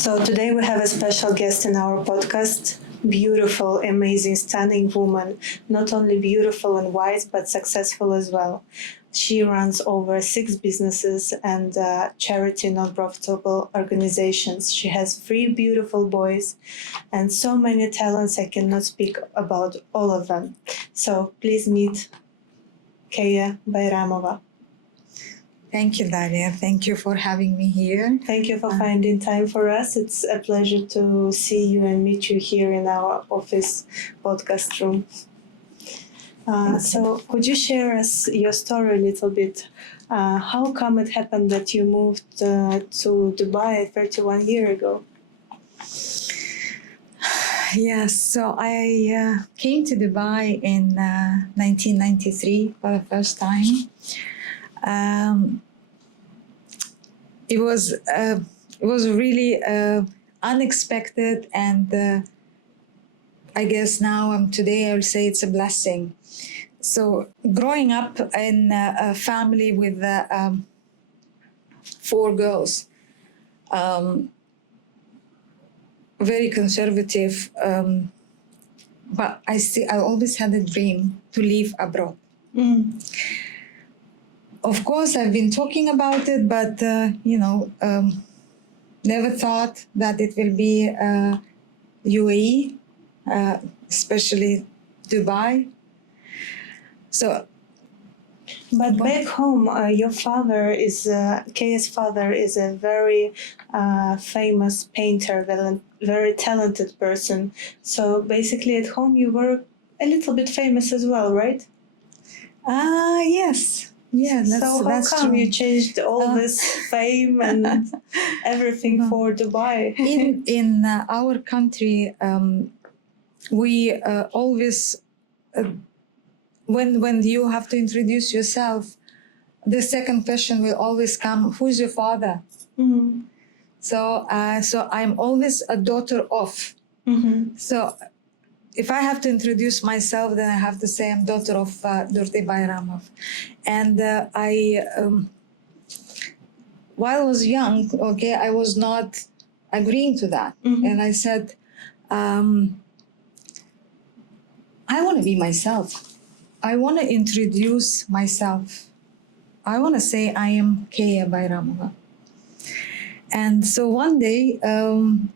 So today we have a special guest in our podcast. Beautiful, amazing, stunning woman. Not only beautiful and wise, but successful as well. She runs over 6 businesses and charity non-profitable organizations. She has 3 beautiful boys and so many talents. I cannot speak about all of them. So please meet Keya Bayramova. Thank you, Daria. Thank you for having me here. Thank you for finding time for us. It's a pleasure to see you and meet you here in our office podcast room. So could you share us your story a little bit? How come it happened that you moved to Dubai 31 years ago? Yes, so I came to Dubai in 1993 for the first time. It was really unexpected, and I guess now today I will say it's a blessing. So growing up in a family with 4 girls, very conservative, but I always had a dream to live abroad. Of course, I've been talking about it, but never thought that it will be UAE, especially Dubai. So, but back home, your father is Keya's father is a very famous painter, very talented person. So basically, at home you were a little bit famous as well, right? Yes. Yeah, that's how come true. you changed all this fame and everything for Dubai? in our country, we always, when you have to introduce yourself, the second question will always come: who's your father? Mm-hmm. So I'm always a daughter of. Mm-hmm. So if I have to introduce myself, then I have to say I'm daughter of Dr. Bayramov. And while I was young, I was not agreeing to that. Mm-hmm. And I said, I want to be myself. I want to introduce myself. I want to say I am Keya Bayramova. And so one day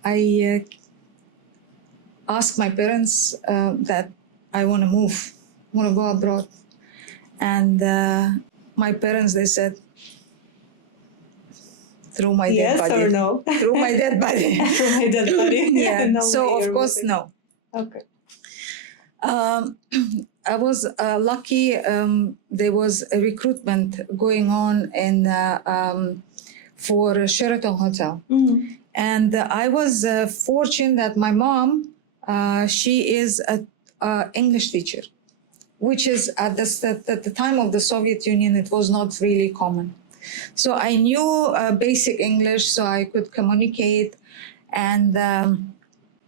I asked my parents that I want to move, want to go abroad. And my parents, they said, through my dead body. Yes or no? Through my dead body. Through my dead body. Yeah, No so way of you're course, moving. no. Okay. I was lucky. There was a recruitment going on for Sheraton Hotel. Mm-hmm. And I was fortunate that my mom, she is an English teacher, which is at the time of the Soviet Union, it was not really common. So I knew basic English, so I could communicate. And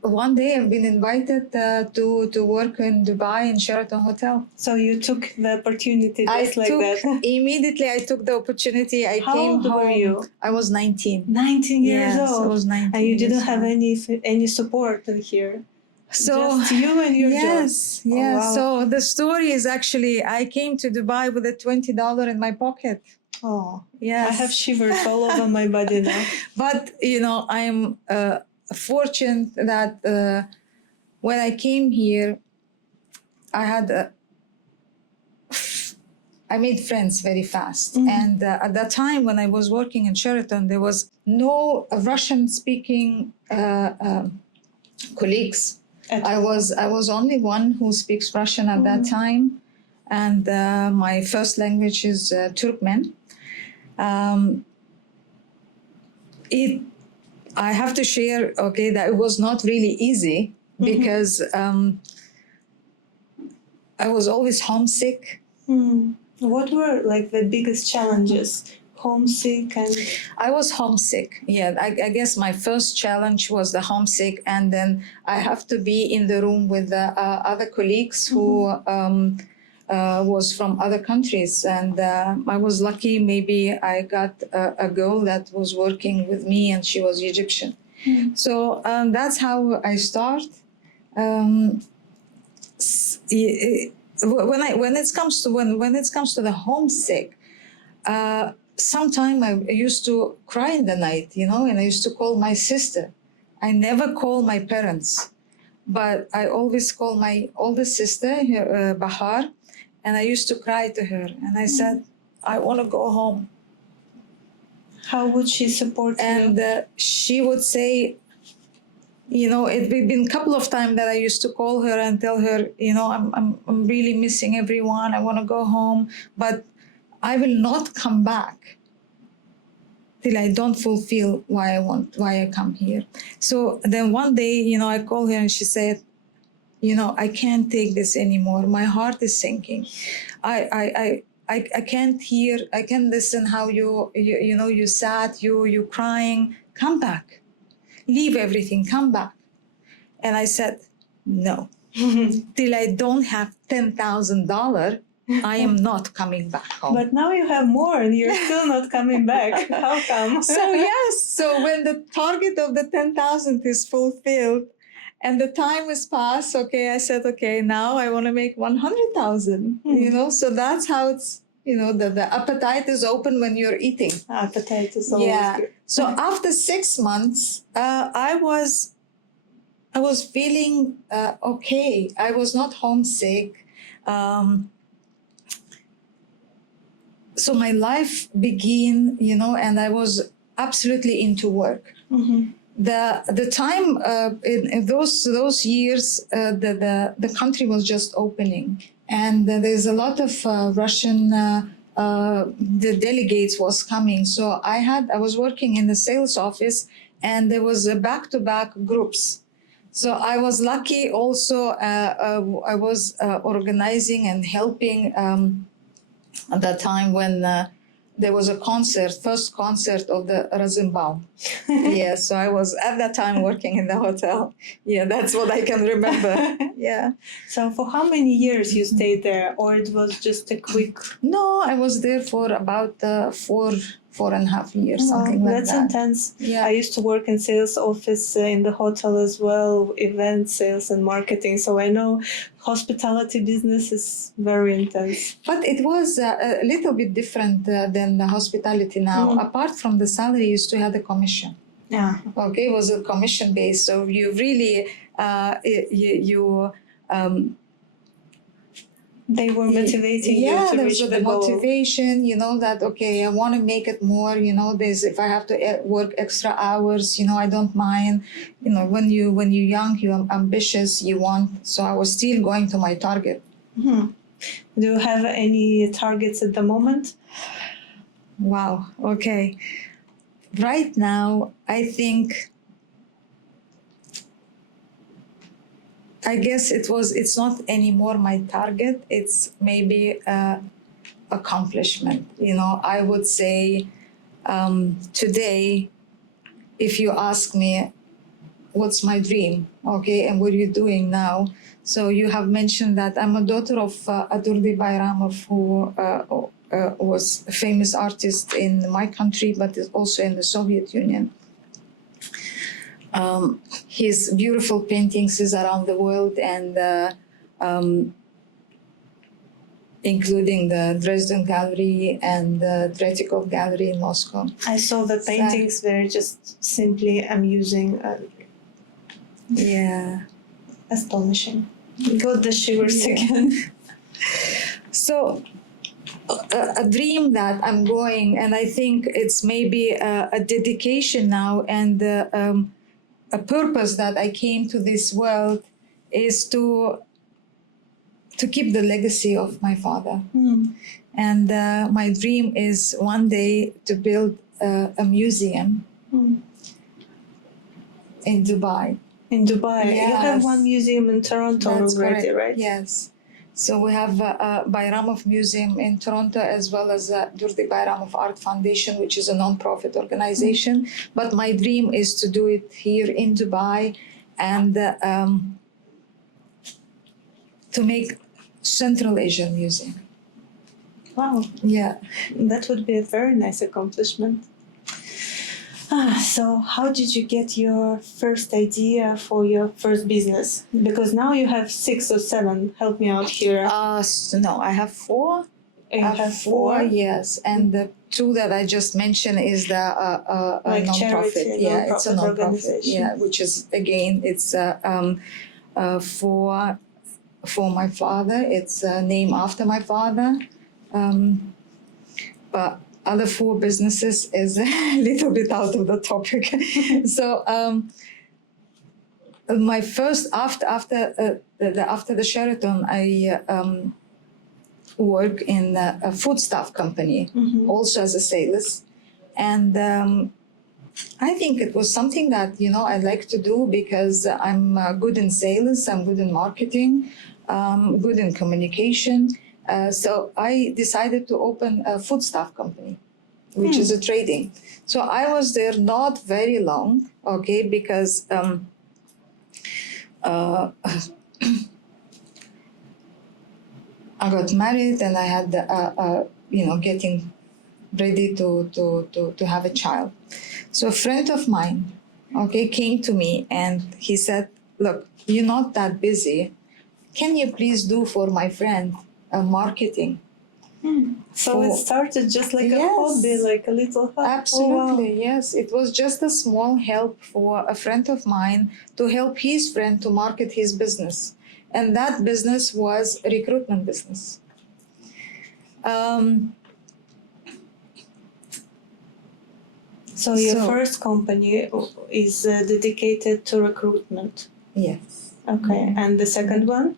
one day I've been invited to work in Dubai in Sheraton Hotel. So you took the opportunity just like that? Immediately I took the opportunity. How old were you? I was 19. 19 years Yes, old? I was 19 And you didn't have old. any support in here? So, just you and your job? Yes. Oh, wow. So the story is actually, I came to Dubai with a $20 in my pocket. Oh, yes. I have shivers all over my body now. But, I'm fortunate that when I came here, I made friends very fast. Mm-hmm. And at that time when I was working in Sheraton, there was no Russian-speaking colleagues. I was only one who speaks Russian at that time, and my first language is Turkmen. I have to share, that it was not really easy because I was always homesick. What were like the biggest challenges? Homesick and... I was homesick. Yeah, I guess my first challenge was the homesick, and then I have to be in the room with the other colleagues who was from other countries. And I was lucky, maybe I got a girl that was working with me and she was Egyptian. So that's how I start. Um, when it comes to the homesick, sometime I used to cry in the night, and I used to call my sister. I never call my parents, but I always call my oldest sister, Bahar, and I used to cry to her, and I said, I want to go home. How would she support you? And she would say, it'd been a couple of times that I used to call her and tell her, I'm really missing everyone. I want to go home, but I will not come back till I don't fulfill why I come here. So then one day, I called her and she said, I can't take this anymore. My heart is sinking. I can't hear, I can't listen how you sad, you crying. Come back. Leave everything, come back. And I said, no. Till I don't have $10,000, I am not coming back home. But now you have more and you're still not coming back. How come? So when the target of the 10,000 is fulfilled and the time is passed, I said, now I want to make 100,000, so that's how it's, the appetite is open when you're eating. Appetite is always good. So after 6 months, I was feeling okay. I was not homesick. So my life began, and I was absolutely into work. Mm-hmm. The time in those years, the country was just opening, and there's a lot of Russian. The delegates was coming, so I was working in the sales office, and there was back-to-back groups. So I was lucky. Also, I was organizing and helping at that time when there was a first concert of the Rosenbaum. So I was at that time working in the hotel. That's what I can remember. So for how many years you stayed there, or it was just a quick? No, I was there for about 4.5 years, something like that's that. Intense. I used to work in sales office in the hotel as well, event sales and marketing. So I know hospitality business is very intense. But it was a little bit different than the hospitality now. Apart from the salary, you used to have the commission. Yeah. It was a commission based. So you really they were motivating you to reach the goal. Motivation, that, I want to make it more, if I have to work extra hours, I don't mind. When you're young, you're ambitious, you want. So I was still going to my target. Mm-hmm. Do you have any targets at the moment? Wow. Okay. Right now, I think, I guess it's not anymore my target. It's maybe accomplishment. I would say today, if you ask me, what's my dream? And what are you doing now? So you have mentioned that I'm a daughter of Dr Bayramova, who was a famous artist in my country, but is also in the Soviet Union. His beautiful paintings is around the world, and including the Dresden Gallery and the Tretyakov Gallery in Moscow. I saw the paintings were just simply amusing. Astonishing. Got the shivers again. So a dream that I'm going, and I think it's maybe a dedication now, and a purpose that I came to this world is to keep the legacy of my father. And my dream is one day to build a museum in Dubai. In Dubai? Yes. You have one museum in Toronto already, right? Yes. So we have Bayramov Museum in Toronto, as well as Dr Bayramov Art Foundation, which is a non-profit organization. But my dream is to do it here in Dubai, and to make Central Asian Museum. Wow. Yeah. That would be a very nice accomplishment. So how did you get your first idea for your first business? Because now you have 6 or 7. Help me out here. No, I have 4. You I have 4, yes, and the 2 that I just mentioned is the Like non-profit. charity, Yeah, it's a non-profit non-profit. organization. Yeah, which is again, it's for my father. It's named after my father, but other 4 businesses is a little bit out of the topic. So my first after the Sheraton, I work in a food staff company, also as a sales, and I think it was something that I like to do because I'm good in sales, I'm good in marketing, good in communication. So I decided to open a food staff company, which is a trading. So I was there not very long, okay, because I got married and I had getting ready to have a child. So a friend of mine, okay, came to me and he said, "Look, you're not that busy. Can you please do for my friend marketing?" So it started just like a hobby, like a little hobby. Absolutely, Oh, wow. yes. It was just a small help for a friend of mine to help his friend to market his business. And that business was a recruitment business. So your first company is dedicated to recruitment. Yes. Okay, and the second one?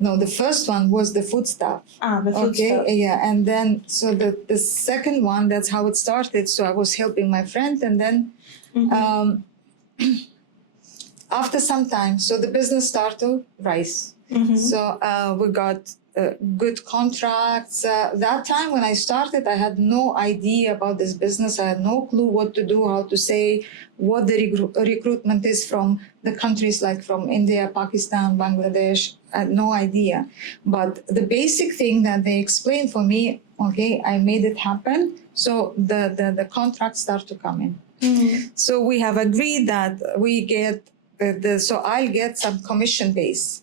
No, the first one was the food staff. The food staff. Yeah, and then so the second one, that's how it started. So I was helping my friend, and then after some time, so the business started to rise. So we got good contracts. That time when I started, I had no idea about this business. I had no clue what to do, how to say, what the recruitment is from the countries like from India, Pakistan, Bangladesh. I had no idea. But the basic thing that they explained for me, okay, I made it happen. So the contracts start to come in. So we have agreed that we get so I'll get some commission base.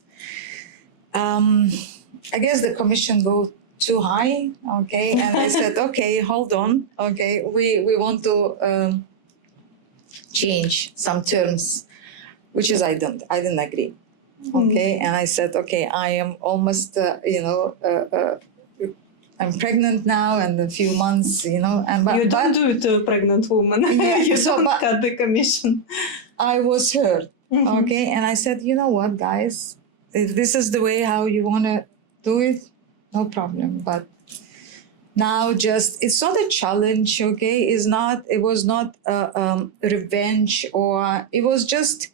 I guess the commission go too high, okay? And I said, okay, hold on, okay, we want to change some terms, which is I didn't agree, okay? And I said, okay, I am almost, I'm pregnant now, and a few months, and you don't do it to a pregnant woman. Yeah, You don't cut the commission. I was hurt, okay, and I said, you know what, guys, if this is the way how you want to do it, no problem. But now, it's not a challenge, okay? It was not revenge, or it was just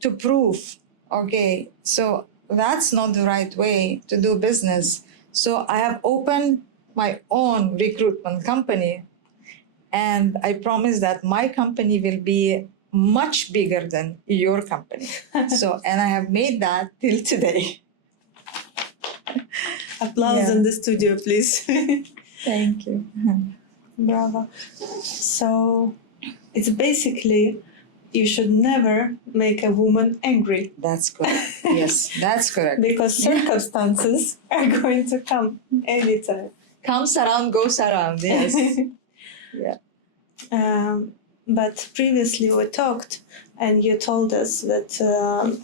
to prove, okay? So that's not the right way to do business. So I have opened my own recruitment company, and I promise that my company will be much bigger than your company. And I have made that till today. Applause in the studio, please. Thank you. Bravo. So it's basically, you should never make a woman angry. That's correct. Yes, that's correct. Because circumstances are going to come anytime. Comes around, goes around, yes. Yeah. But previously we talked, and you told us that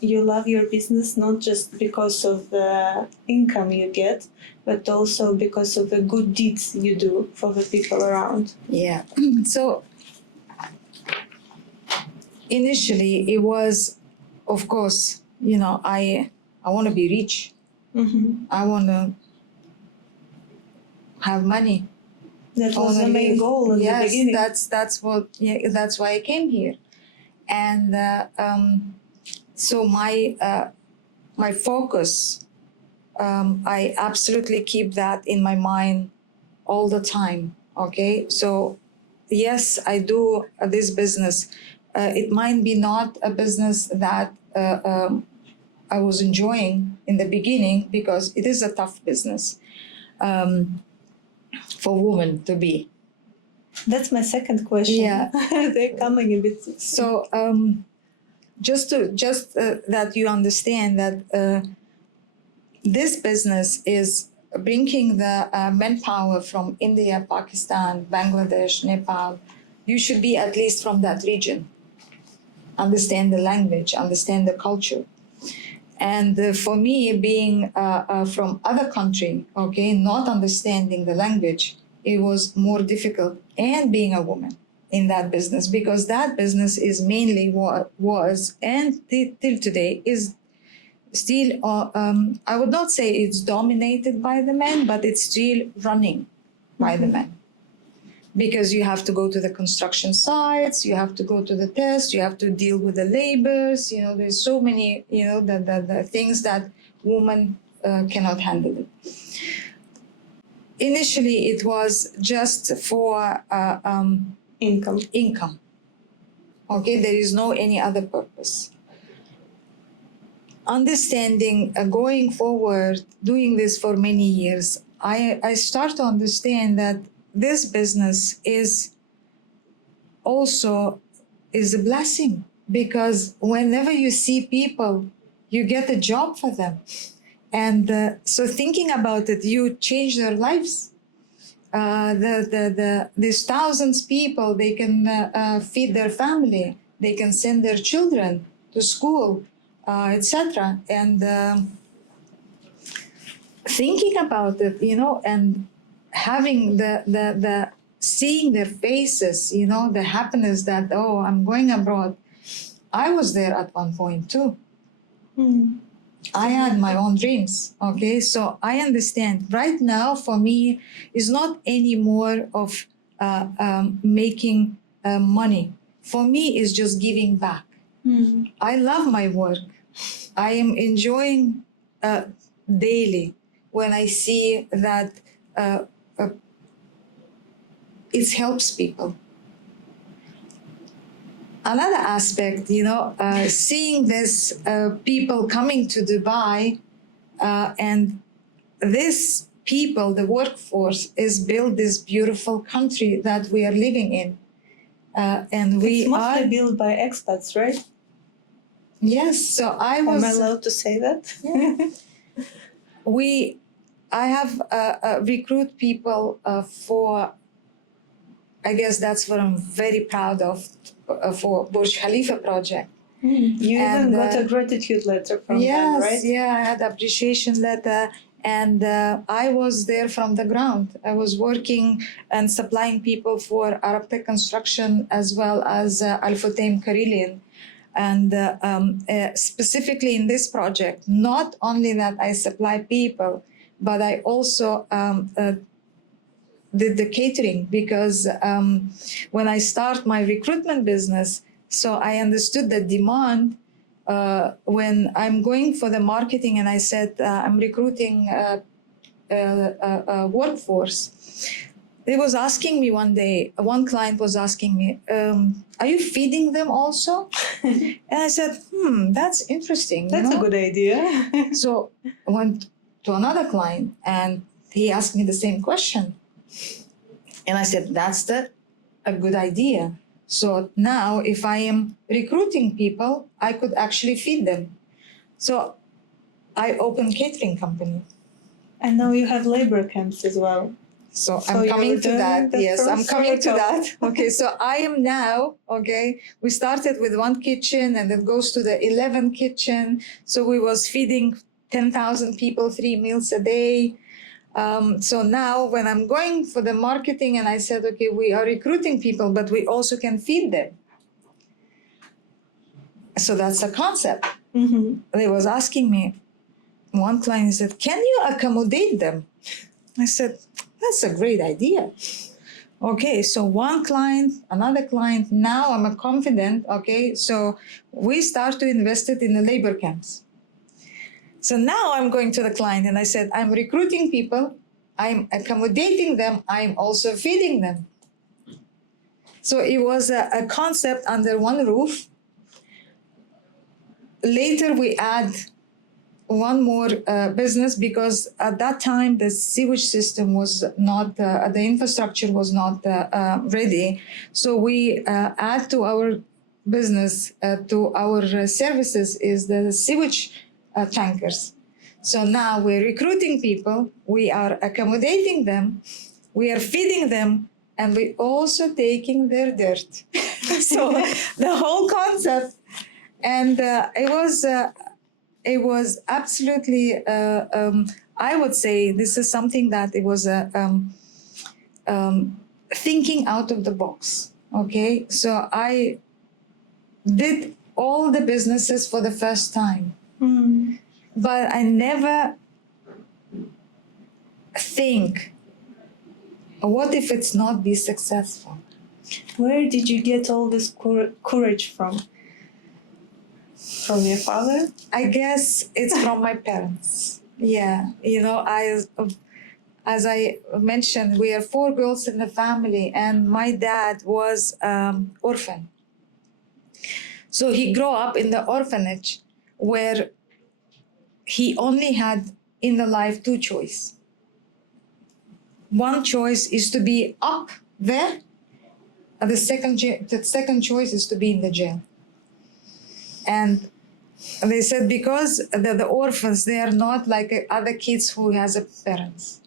you love your business not just because of the income you get, but also because of the good deeds you do for the people around. Yeah. So initially it was, of course, I want to be rich. I want to have money. That was the main goal in the beginning. That's why I came here, and so my focus, I absolutely keep that in my mind all the time. Okay, so yes, I do this business. It might be not a business that I was enjoying in the beginning, because it is a tough business for women to be. That's my second question. Yeah. They're coming a bit. So just that you understand that this business is bringing the manpower from India, Pakistan, Bangladesh, Nepal. You should be at least from that region. Understand the language, understand the culture. And for me, being from other country, okay, not understanding the language, it was more difficult. And being a woman in that business, because that business is mainly what was and till today is still, I would not say it's dominated by the men, but it's still running by the men. Because you have to go to the construction sites, you have to go to the test, you have to deal with the laborers, there's so many, the things that women cannot handle it. Initially, it was just for income. Okay, there is no any other purpose. Understanding, going forward, doing this for many years, I start to understand that this business is also a blessing, because whenever you see people, you get a job for them. And so thinking about it, you change their lives. These thousands of people, they can feed their family, they can send their children to school, etc. And thinking about it, and having the seeing their faces, the happiness that, oh, I'm going abroad. I was there at one point too. I had my own dreams, okay? So I understand. Right now, for me, is not anymore of making money. For me, is just giving back. I love my work. I am enjoying daily when I see that it helps people. Another aspect, seeing this people coming to Dubai, and this people, the workforce, is built this beautiful country that we are living in, and it's mostly built by expats, right? Yes. So am I allowed to say that? Yeah. I have recruit people for. I guess that's what I'm very proud of for Burj Khalifa project. You even got a gratitude letter from them, right? Yeah, I had appreciation letter, and I was there from the ground. I was working and supplying people for Arab Tech Construction as well as Al Futtaim Carillion. And specifically in this project, not only that I supply people, but I also did the catering, because when I start my recruitment business, so I understood the demand when I'm going for the marketing, and I said I'm recruiting a workforce. They was asking me one day, one client was asking me, are you feeding them also? And I said, that's interesting. That's a good idea. So I went to another client and he asked me the same question. And I said, that's a good idea. So now if I am recruiting people, I could actually feed them. So I opened catering company. And now you have labor camps as well. So I'm coming to that. Yes, I'm coming to that. Okay, so I am now, okay, we started with one kitchen and it goes to the 11 kitchen. So we was feeding 10,000 people 3 meals a day. So now when I'm going for the marketing and I said, okay, we are recruiting people, but we also can feed them. So that's a concept. They was asking me, one client said, can you accommodate them? I said, that's a great idea. Okay, so one client, another client, now I'm confident, okay, so we start to invest it in the labor camps. So now I'm going to the client and I said, I'm recruiting people, I'm accommodating them, I'm also feeding them. So it was a concept under one roof. Later we add one more business, because at that time the sewage system was not, the infrastructure was not ready. So we add to our business, to our services, is the sewage tankers. So now we're recruiting people, we are accommodating them, we are feeding them, and we're also taking their dirt. So the whole concept, and it was absolutely, I would say this is something that it was thinking out of the box. Okay, so I did all the businesses for the first time, but I never think, what if it's not be successful? Where did you get all this courage from? From your father? I guess it's from my parents. Yeah, you know, as I mentioned, we are 4 girls in the family, and my dad was orphan. So he grew up in the orphanage, where he only had in the life 2 choices. One choice is to be up there, and the second choice is to be in the jail. And they said, because the orphans, they are not like other kids who has a parents.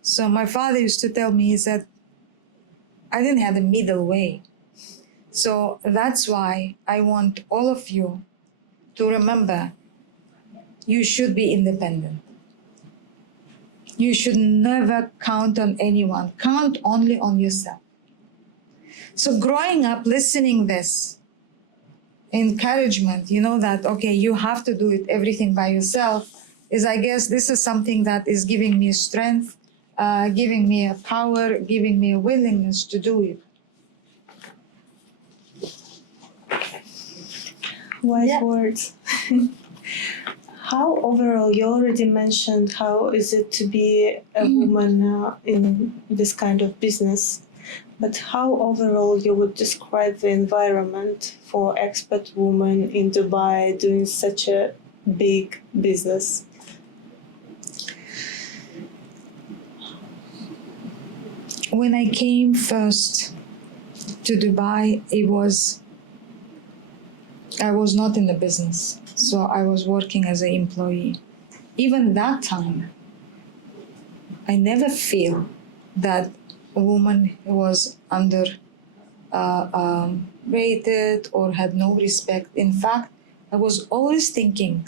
So my father used to tell me, he said, I didn't have a middle way. So that's why I want all of you to remember, you should be independent. You should never count on anyone. Count only on yourself. So growing up, listening this encouragement, you know, that, okay, you have to do it everything by yourself, is, I guess, this is something that is giving me strength, giving me a power, giving me a willingness to do it. Wise words. How overall, you already mentioned how is it to be a woman in this kind of business, but how overall you would describe the environment for expat women in Dubai doing such a big business? When I came first to Dubai, I was not in the business, so I was working as an employee. Even that time, I never feel that a woman was under rated or had no respect. In fact, I was always thinking,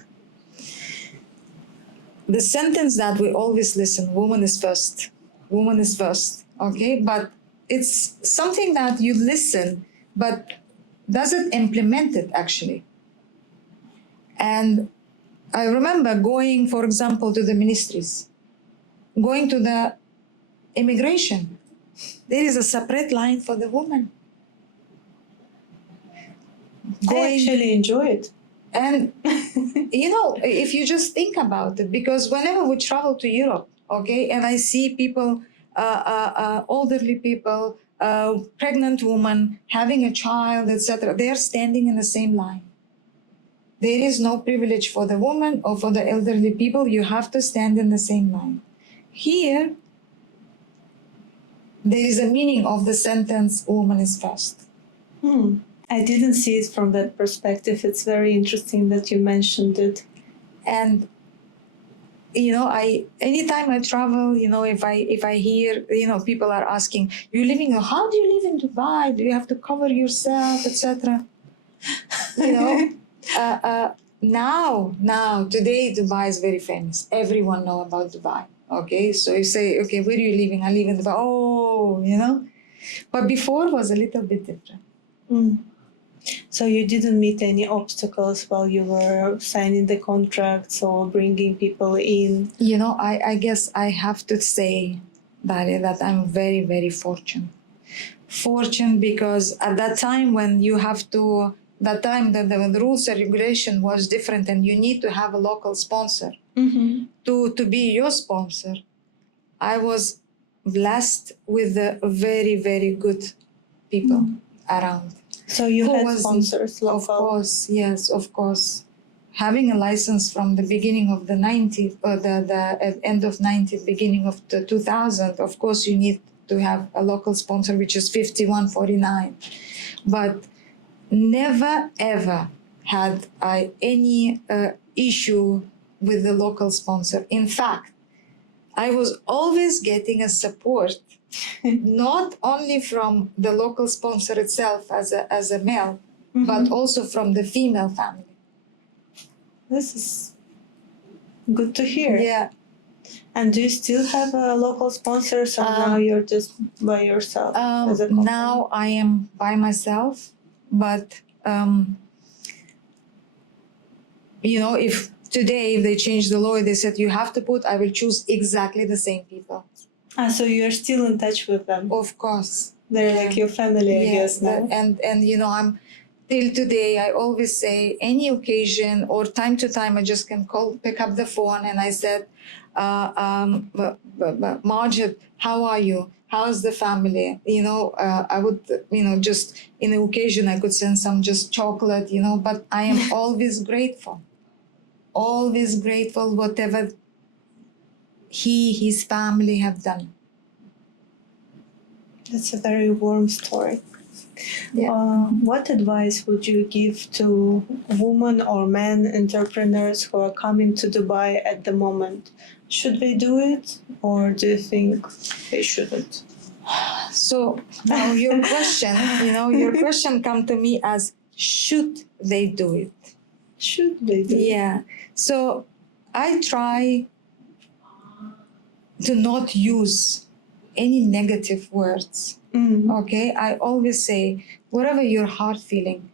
the sentence that we always listen, woman is first, okay? But it's something that you listen, but does it implement it actually? And I remember going, for example, to the ministries, going to the immigration. There is a separate line for the woman. I actually enjoy it. And, you know, if you just think about it, because whenever we travel to Europe, okay, and I see people, elderly people, pregnant woman, having a child, etc., they are standing in the same line. There is no privilege for the woman or for the elderly people. You have to stand in the same line. Here, there is a meaning of the sentence, woman is first. I didn't see it from that perspective. It's very interesting that you mentioned it. And, you know, anytime I travel, you know, if I hear, you know, people are asking, how do you live in Dubai? Do you have to cover yourself, etc.? You know, now, today, Dubai is very famous. Everyone know about Dubai, okay? So you say, okay, where are you living? I live in Dubai. Oh, you know? But before was a little bit different. So you didn't meet any obstacles while you were signing the contracts or bringing people in? You know, I guess I have to say, Dalia, that I'm very, very fortunate. Fortunate because at that time when you have to, the rules and regulation was different and you need to have a local sponsor to be your sponsor. I was blessed with very, very good people around. So you had sponsors local? Of course, yes, of course. having a license from the beginning of the 90s, or the end of 90s, beginning of the 2000, of course you need to have a local sponsor, which is 5149. But never ever had I any issue with the local sponsor. In fact, I was always getting a support, not only from the local sponsor itself as a male, but also from the female family. This is good to hear. Yeah. And do you still have a local sponsor, or now you're just by yourself as a company? Now I am by myself, but if today if they change the law, they said you have to put, I will choose exactly the same people. So you're still in touch with them? Of course. They're like your family, I guess, now. And I'm till today, I always say any occasion or time to time, I just can pick up the phone and I said, Majid, how are you? How's the family? I would, just in an occasion, I could send some just chocolate, but I am always grateful whatever his family have done. That's a very warm story. Yeah. What advice would you give to women or men entrepreneurs who are coming to Dubai at the moment? Should they do it, or do you think they shouldn't? So now your question come to me as, should they do it? Should they do it? Yeah. So I try to not use any negative words. Okay, I always say, whatever your heart feeling,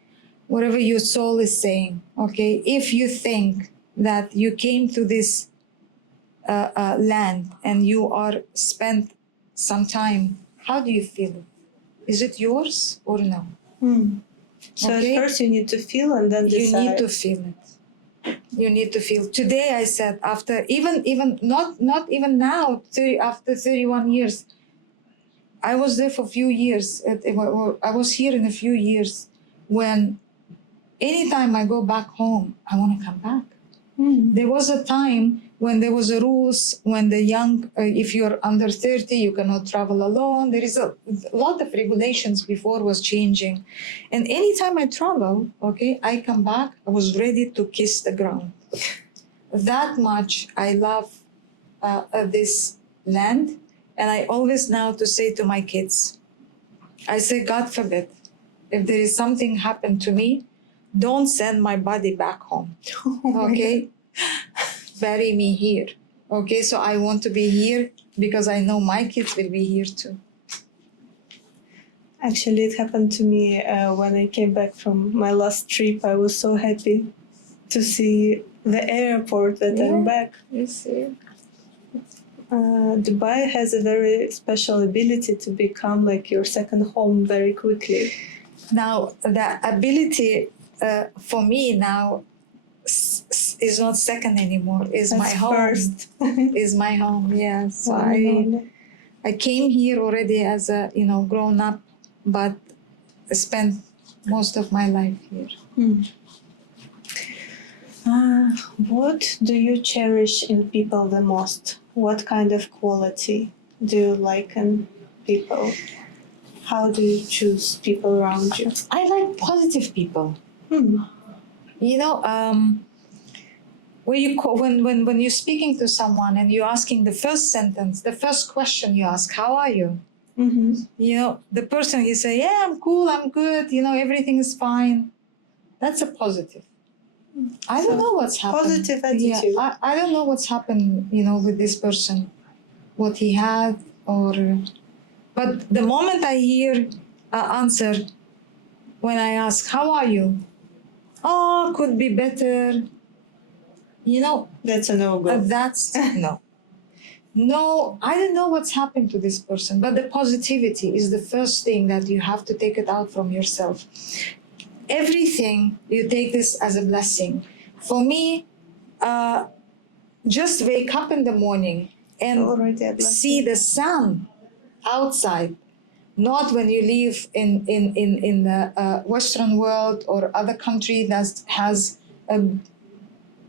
whatever your soul is saying, okay, if you think that you came to this land and you are spent some time, how do you feel? Is it yours or no? So Okay? at first you need to feel and then decide. You need to feel it. You need to feel. Today I said, after even not even now, after 31 years, I was there for a few years. I was here in a few years. When anytime I go back home, I want to come back. There was a time when there was a rules when the young, if you're under 30, you cannot travel alone. There is a lot of regulations before was changing. And anytime I travel, okay, I come back, I was ready to kiss the ground. That much I love this land. And I always now to say to my kids, I say, God forbid, if there is something happened to me, don't send my body back home, okay? Bury me here, okay? So I want to be here because I know my kids will be here too. Actually, it happened to me when I came back from my last trip. I was so happy to see the airport that I'm back. You see. Dubai has a very special ability to become like your second home very quickly. Now, the ability for me now is not second anymore. Is my home. First. Is my home. Yeah. So Wow. I came here already as a grown up, but spent most of my life here. What do you cherish in people the most? What kind of quality do you like in people? How do you choose people around you? I like positive people. When you're speaking to someone and you're asking the first sentence, the first question you ask, how are you? The person, he say, yeah, I'm cool, I'm good, everything is fine. That's a positive. I don't know what's happened. Positive attitude. Yeah, I don't know what's happened, with this person, what he had, but the moment I hear answer when I ask, how are you? Oh, could be better. That's a no-go. That's no. No, I don't know what's happened to this person, but the positivity is the first thing that you have to take it out from yourself. Everything, you take this as a blessing. For me, just wake up in the morning and see the sun outside. Not when you live in the Western world or other country that has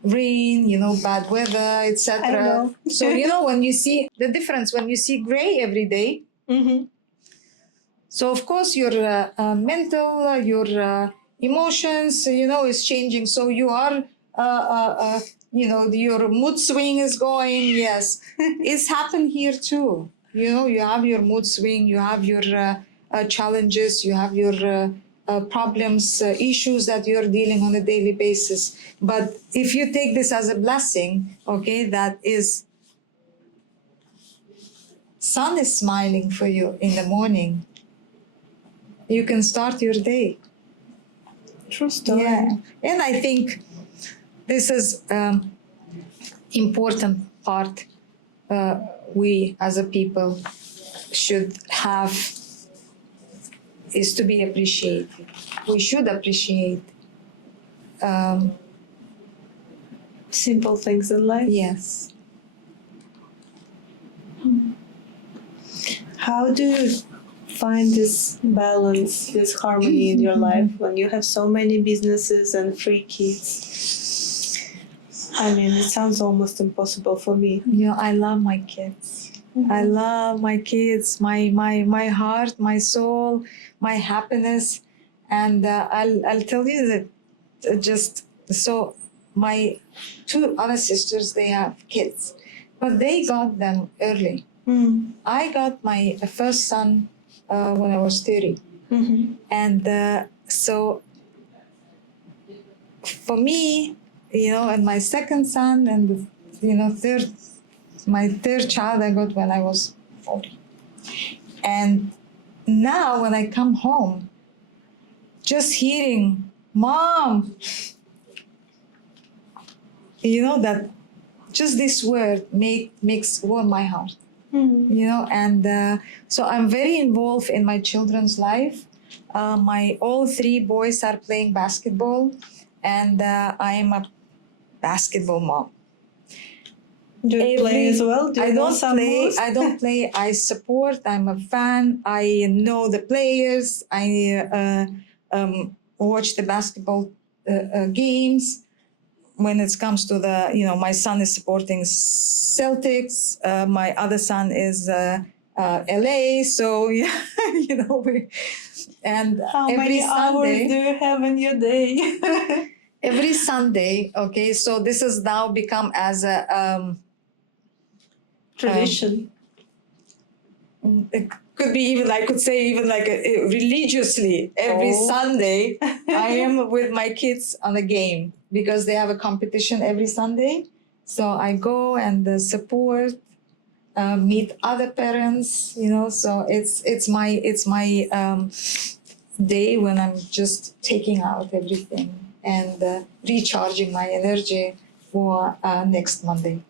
rain, bad weather, etc. I know. So, when you see the difference, when you see gray every day, Mm-hmm. so of course your mental, your emotions, is changing. So you are, your mood swing is going. Yes, it's happened here too. You have your mood swing, you have your challenges, you have your problems, issues that you're dealing on a daily basis. But if you take this as a blessing, okay, that is sun is smiling for you in the morning, you can start your day. True story. Yeah, and I think this is important part we as a people should have, is to be appreciated. We should appreciate. Simple things in life. Yes. How do you find this balance, this harmony in your life when you have so many businesses and 3 kids? I mean, it sounds almost impossible for me. I love my kids. I love my kids, my heart, my soul, my happiness. And I'll tell you that just so my 2 other sisters, they have kids, but they got them early. I got my first son when I was 30. Mm-hmm. And so for me, and my second son and, my third child I got when I was 40. And now when I come home, just hearing, Mom, that just this word makes warm my heart. And so I'm very involved in my children's life. My all 3 boys are playing basketball, and I am a basketball mom. Do you play as well? Do you know some moves? I don't play. I support. I'm a fan. I know the players. I watch the basketball games. When it comes to the, my son is supporting Celtics. My other son is LA. So, and How many hours do you have in your day? Every Sunday, okay, so this has now become as a tradition. It could be even, I could say even like religiously, every Sunday, I am with my kids on a game because they have a competition every Sunday. So I go and support, meet other parents, so it's my day when I'm just taking out everything and recharging my energy for next Monday.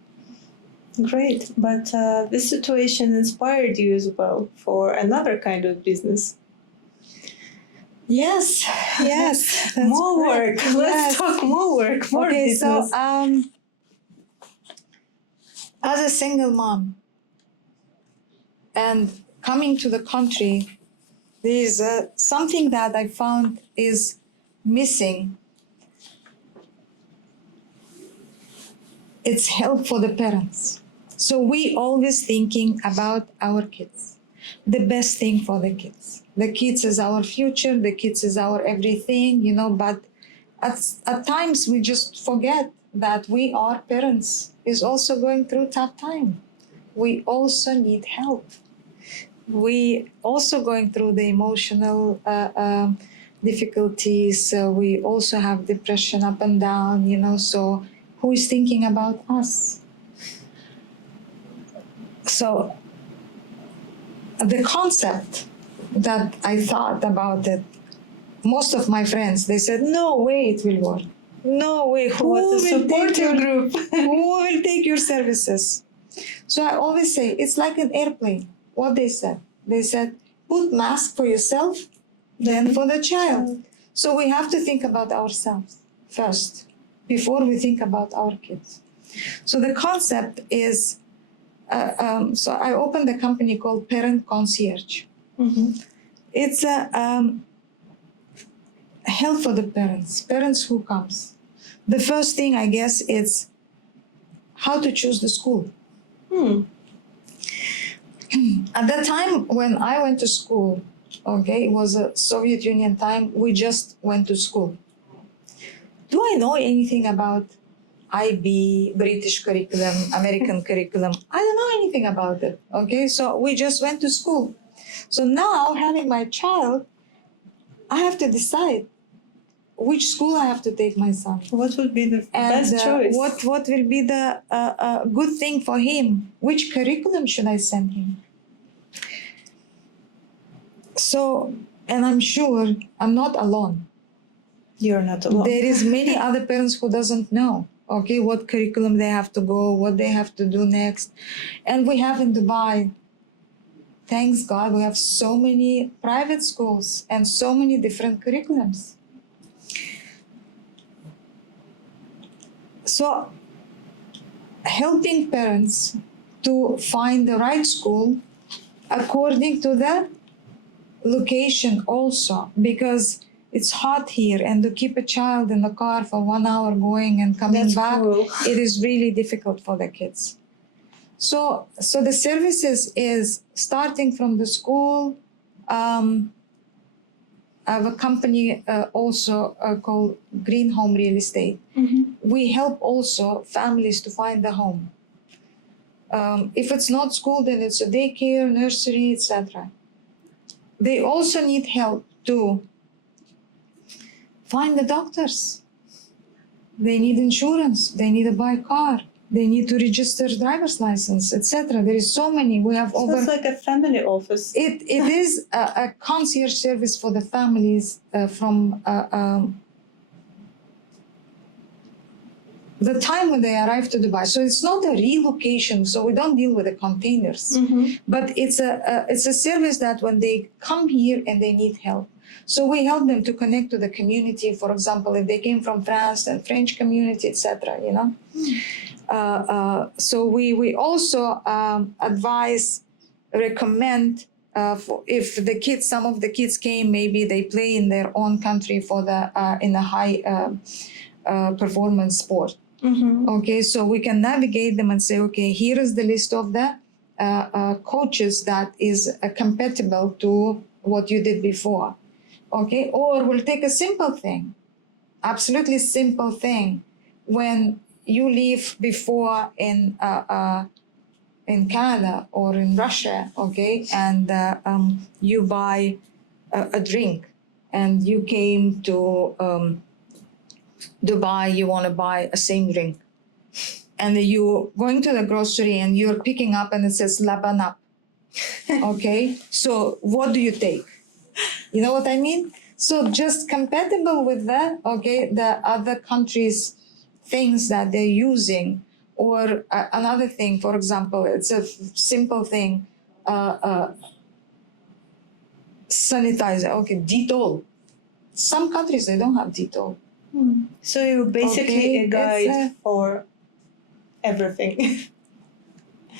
Great, but this situation inspired you as well for another kind of business. Yes. More work. Let's talk more work, more business. So as a single mom and coming to the country, there's something that I found is missing. It's help for the parents. So we always thinking about our kids, the best thing for the kids. The kids is our future, the kids is our everything, but at times we just forget that we are parents is also going through tough time. We also need help. We also going through the emotional difficulties. We also have depression up and down, so who is thinking about us? So the concept that I thought about it, most of my friends, they said, no way it will work. No way. Who will take your group? Who will take your services? So I always say, it's like an airplane. What they said, put mask for yourself, then for the child. So we have to think about ourselves first before we think about our kids. So the concept is, so I opened a company called Parent Concierge. Mm-hmm. It's a help for the parents who comes. The first thing, I guess, is how to choose the school. At that time when I went to school, okay, it was a Soviet Union time, we just went to school. Do I know anything about IB, British curriculum, American curriculum? I don't know anything about it, okay? So we just went to school. So now, having my child, I have to decide which school I have to take my son. What would be the best choice? What will be the good thing for him? Which curriculum should I send him? So, and I'm sure I'm not alone. You're not alone. There is many other parents who doesn't know, okay, what curriculum they have to go, what they have to do next. And we have in Dubai, thanks God, we have so many private schools and so many different curriculums. So, helping parents to find the right school according to the location also, because it's hot here, and to keep a child in the car for 1 hour going and coming That's back, cruel. it is really difficult for the kids. So the services is starting from the school. I have a company also called Green Home Real Estate. We help also families to find a home. If it's not school, then it's a daycare, nursery, etc. They also need help to find the doctors. They need insurance. They need to buy a car. They need to register driver's license, etc. There is so many. We have over. Sounds like a family office. It is a concierge service for the families from the time when they arrive to Dubai. So it's not a relocation. So we don't deal with the containers, but it's a service that when they come here and they need help. So we help them to connect to the community. For example, if they came from France and French community, etc. You know. So we also advise, recommend if the kids, some of the kids came, maybe they play in their own country for the in a high performance sport. Okay, so we can navigate them and say, okay, here is the list of the coaches that is compatible to what you did before. Okay, or we'll take a simple thing, absolutely simple thing. When you leave before in Canada or in Russia, okay, and you buy a drink, and you came to Dubai, you want to buy a same drink, and you're going to the grocery and you're picking up and it says Laban up, okay, so what do you take? You know what I mean? So just compatible with that, okay, the other countries' things that they're using. Or another thing, for example, it's a simple thing, sanitizer, okay, Dettol. Some countries, they don't have Dettol. So you're basically Okay, a guide for everything.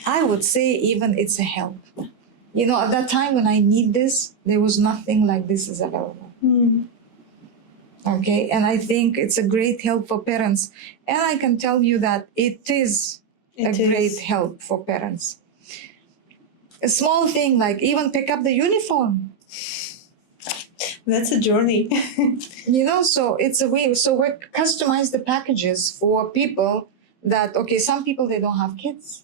I would say even it's a help. You know, at that time when I need this, there was nothing like this is available. Okay, and I think it's a great help for parents. And I can tell you that it is great help for parents. A small thing like even pick up the uniform. That's a journey. You know, so it's a way. So we customize the packages for people that, okay, some people, they don't have kids.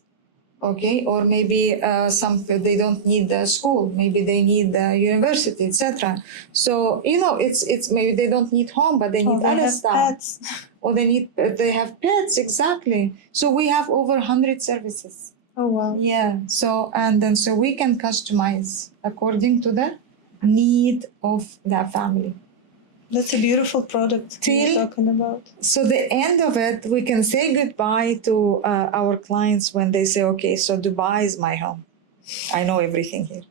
Okay, or maybe some they don't need the school, maybe they need the university, etc. So you know, it's maybe they don't need home, but they need other stuff. Pets. Or they have pets, exactly. So we have over 100 services. Oh wow. Yeah. So so we can customize according to the need of that family. That's a beautiful product you're talking about. So the end of it, we can say goodbye to our clients when they say, okay, so Dubai is my home. I know everything here.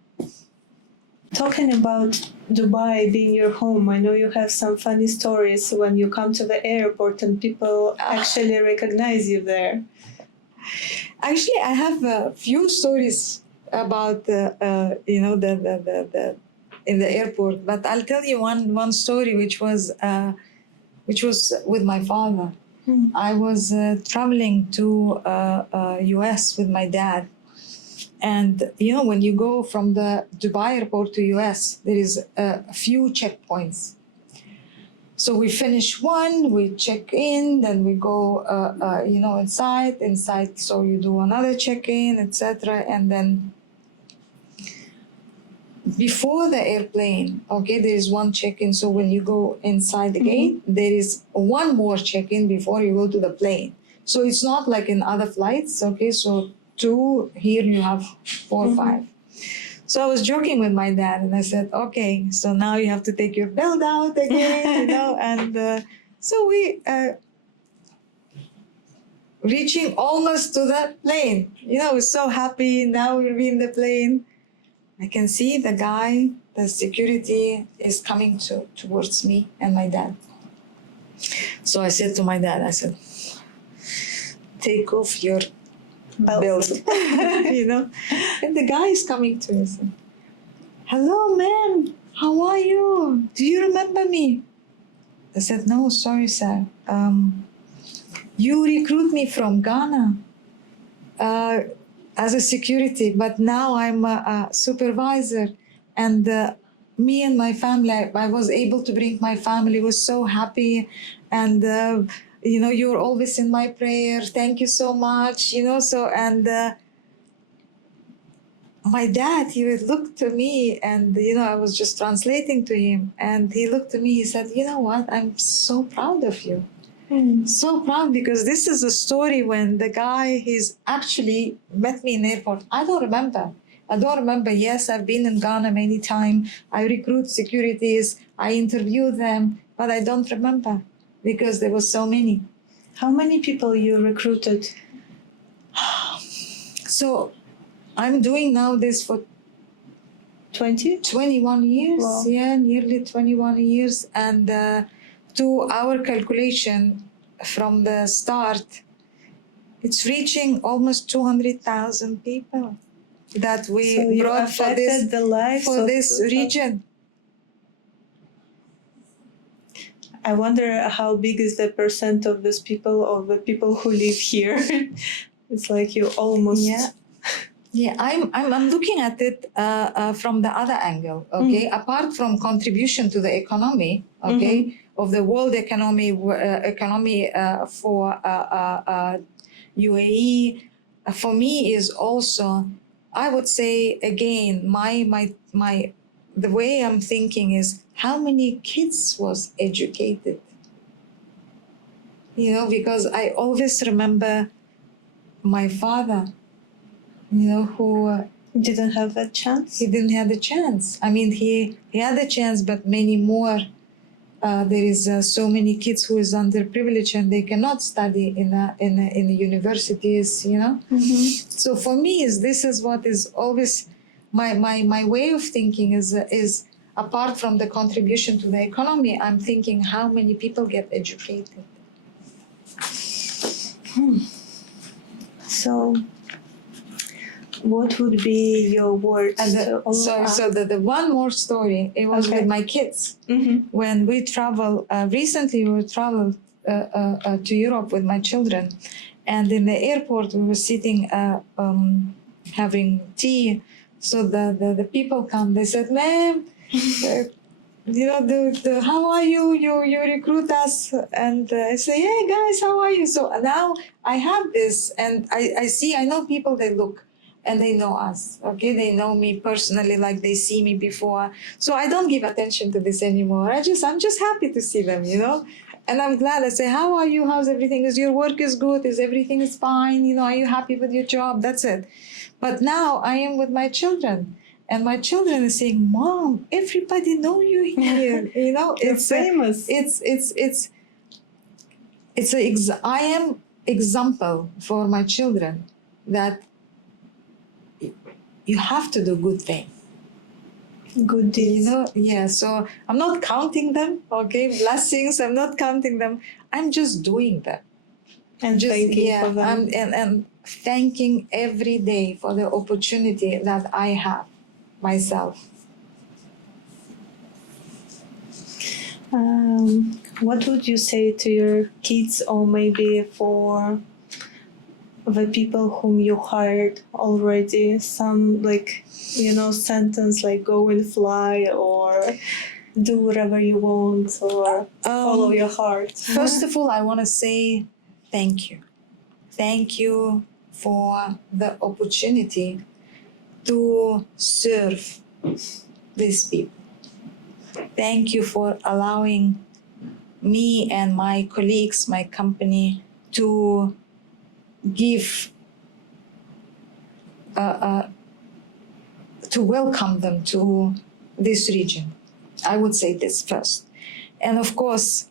Talking about Dubai being your home, I know you have some funny stories when you come to the airport and people actually recognize you there. Actually, I have a few stories about, you know, the in the airport, but I'll tell you one story which was with my father. I was traveling to US with my dad. And, you know, when you go from the Dubai airport to US, there is a few checkpoints. So we finish one, we check in, then we go, inside. So you do another check-in, etc. And then before the airplane, okay, there is one check-in. So when you go inside the gate, there is one more check-in before you go to the plane. So it's not like in other flights, okay? So 2, here you have 4 or 5. So I was joking with my dad and I said, okay, so now you have to take your belt out again, and so we reaching almost to the plane. I was so happy. Now we'll be in the plane. I can see the guy, the security is coming towards me and my dad. So I said to my dad, I said, take off your belt. And the guy is coming to me and said, hello, ma'am, how are you? Do you remember me? I said, no, sorry, sir. You recruit me from Ghana as a security, but now I'm a supervisor. And me and my family, I was able to bring my family, was so happy. And, you're always in my prayer. Thank you so much, my dad, he would look to me and, I was just translating to him. And he looked to me, he said, you know what, I'm so proud of you. So proud, because this is a story when the guy, he's actually met me in airport. I don't remember. Yes, I've been in Ghana many times. I recruit securities. I interview them, but I don't remember because there was so many. How many people you recruited? So I'm doing now this for 21 years. Wow. Yeah, nearly 21 years. And to our calculation from the start, it's reaching almost 200,000 people that we brought for this region. I wonder how big is the percent of these people, of the people who live here. It's like you almost... Yeah, I'm looking at it from the other angle, okay? Apart from contribution to the economy, okay, of the world economy for UAE, for me is also, I would say again, my the way I'm thinking is how many kids was educated, because I always remember my father, who didn't have that chance. He didn't have the chance. I mean, he had the chance, but many more. There is so many kids who is underprivileged and they cannot study in the universities. So for me, this is what is always my way of thinking is apart from the contribution to the economy. I'm thinking how many people get educated. So, what would be your word? So the one more story, it was with my kids. When we travel, recently we traveled to Europe with my children. And in the airport, we were sitting having tea. So the people come, they said, ma'am, how are you? You recruit us. And I say, hey guys, how are you? So now I have this, and I know people, they look. And they know us, okay? They know me personally, like they see me before. So I don't give attention to this anymore. I'm just happy to see them, And I'm glad. I say, how are you? How's everything? Is your work is good? Is everything is fine? Are you happy with your job? That's it. But now I am with my children. And my children are saying, Mom, everybody know you here. It's famous. I am example for my children that you have to do good thing. Good deeds. So I'm not counting them, okay? Blessings, I'm not counting them. I'm just doing them. And thanking for them. And thanking every day for the opportunity that I have myself. What would you say to your kids, or maybe for the people whom you hired already? Some, like, sentence like "go and fly," or "do whatever you want," or "follow your heart." First of all, I want to say thank you. Thank you for the opportunity to serve these people. Thank you for allowing me and my colleagues, my company, to give, to welcome them to this region. I would say this first. And of course,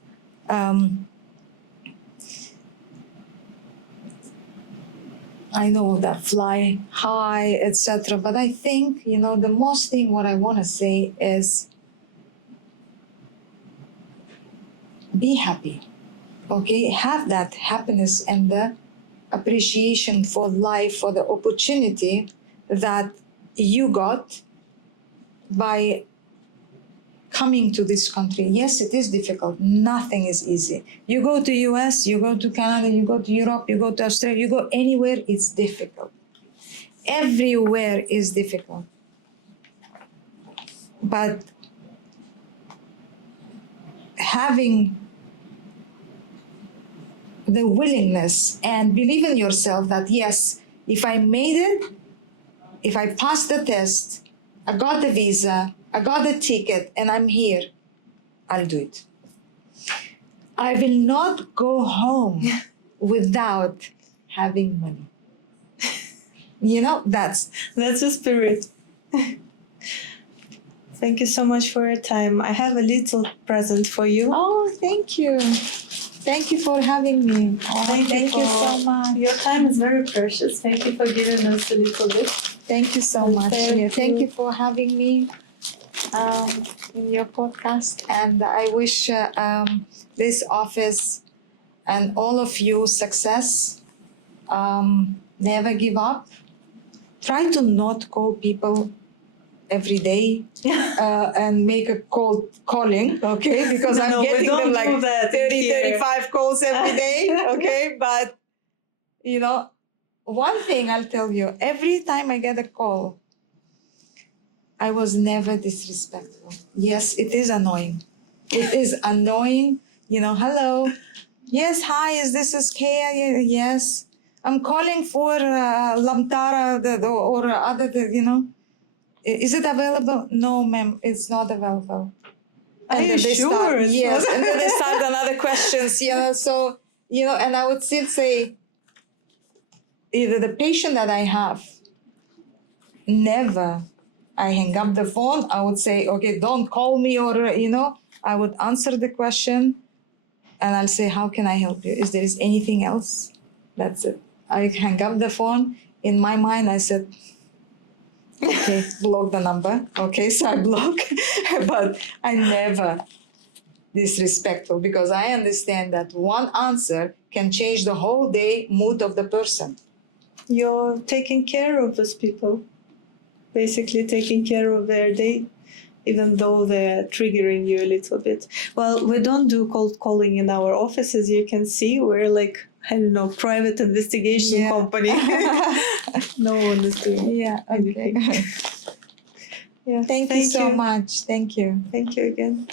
I know that fly high, etc. But I think, the most thing what I want to say is be happy, okay? Have that happiness and the appreciation for life, for the opportunity that you got by coming to this country. Yes, it is difficult. Nothing is easy. You go to US, you go to Canada, you go to Europe, you go to Australia, you go anywhere, it's difficult. Everywhere is difficult. But having the willingness and believe in yourself that, yes, if I made it, if I passed the test, I got the visa, I got the ticket, and I'm here, I'll do it. I will not go home without having money. That's the spirit. Thank you so much for your time. I have a little present for you. Oh, thank you. Thank you for having me. Oh, thank you so much. Your time is very precious. Thank you for giving us a little bit. Thank you so much. Thank you for having me in your podcast. And I wish this office and all of you success. Never give up. Try to not call people every day and make a calling, okay? Because I'm getting them like 30, 35 calls every day, okay? But, one thing I'll tell you, every time I get a call, I was never disrespectful. Yes, it is annoying. It is annoying, hello. Yes, hi, this is Keya? Yes. I'm calling for Lamtara or other, Is it available? No, ma'am, it's not available. Are you sure? Yes, and then they start another questions, so, and I would still say, either the patient that I have, never, I hang up the phone, I would say, okay, don't call me, or, I would answer the question, and I'll say, how can I help you? Is there anything else? That's it. I hang up the phone. In my mind, I said, okay, block the number. Okay, so I block. But I never disrespectful, because I understand that one answer can change the whole day mood of the person. You're taking care of those people. Basically taking care of their day, even though they're triggering you a little bit. Well, we don't do cold calling in our office, as you can see. We're like, I don't know, private investigation company. No one is doing anything. Thank you so much. Thank you. Thank you again.